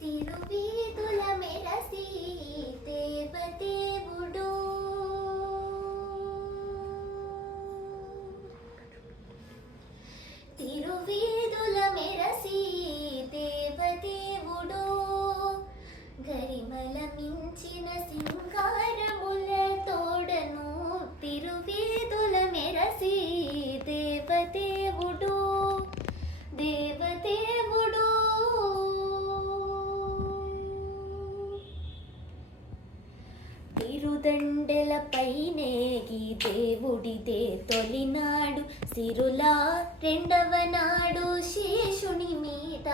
తిరువీధుల మెరసి దేవదేవుడు తిరువీధుల మెరసి దేవదేవుడు గరిమల మించిన సింగారముల తోడను తిరువీధుల మెరసి దేవదేవుడు దేవదేవుడు తిరుదండెలపైనేగి దేవుడిదే తొలినాడు సిరులా రెండవ నాడు శేషుని మీద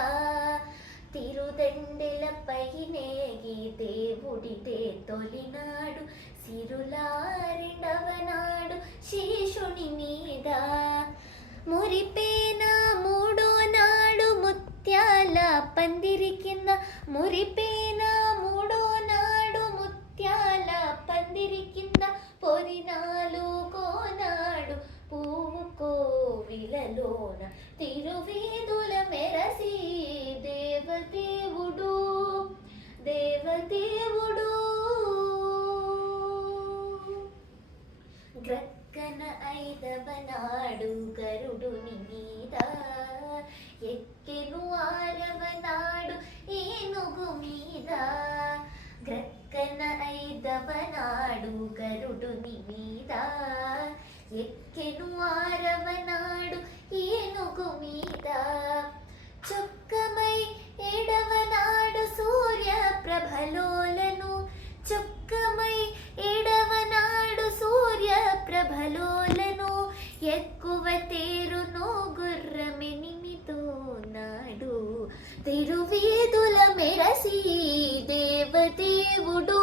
తిరుదండెలపైనేగి దేవుడిదే తొలినాడు సిరులా రెండవ నాడు శేషుని మీద మురిపేన మూడో నాడు ముత్యాల పందిరి కింద మురిపేన మూడో నాడు ముత్యాల పందిరి కింద పొరినాలుగో నాడు పువ్వు కోవిలలోన తిరువీధుల మెరసి దేవదేవుడు దేవదేవుడు గ్రక్కన ఐదవ నాడు గరుడుని మీద ఎక్కెను ఆరవ నాడు ఏనుగు మీద గ్రక్కన ఐదవ నాడు గరుడుని మీద ఎక్కెను ఆరవ నాడు ఏనుగు మీద చొక్కమై ఏడవ నాడు సూర్య ప్రభలోలను చొక్కమై ఏడవ నాడు సూర్య ప్రభలోలను ఎక్కువ తేరును గుర్రమెనిమిదో నాడు తిరువీధుల మెరసి దేవదేవుడు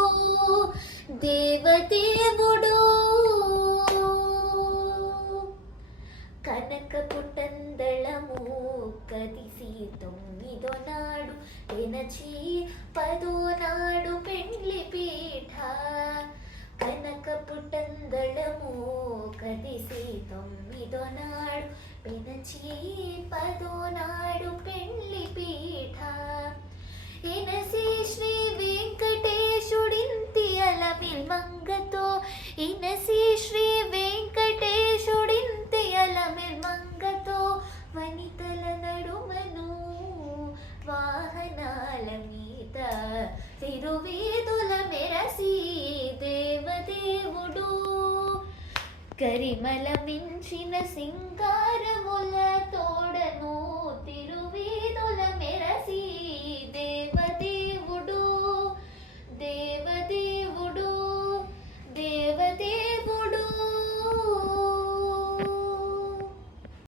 దేవదేవుడు కనకపు టందళము కదిసి తొమ్మిదో నాడు ఎనచి పదో నాడు పెండ్లి పీఠ కనకపు టందళము కదిసి తొమ్మిదో నాడు పెనచి పదో నాడు పెండ్లి పీఠ ఎనసి శ్రీ వెంకటేశుడింతి అలమిల్ మంగతో ఇనసి శ్రీ వెంకటేశుడింతి అలమిల్ మంగతో వనితల నడుమను వాహనాల మీద తిరువీధుల మెరసి దేవదేవుడు గరిమల మించిన సింగారముల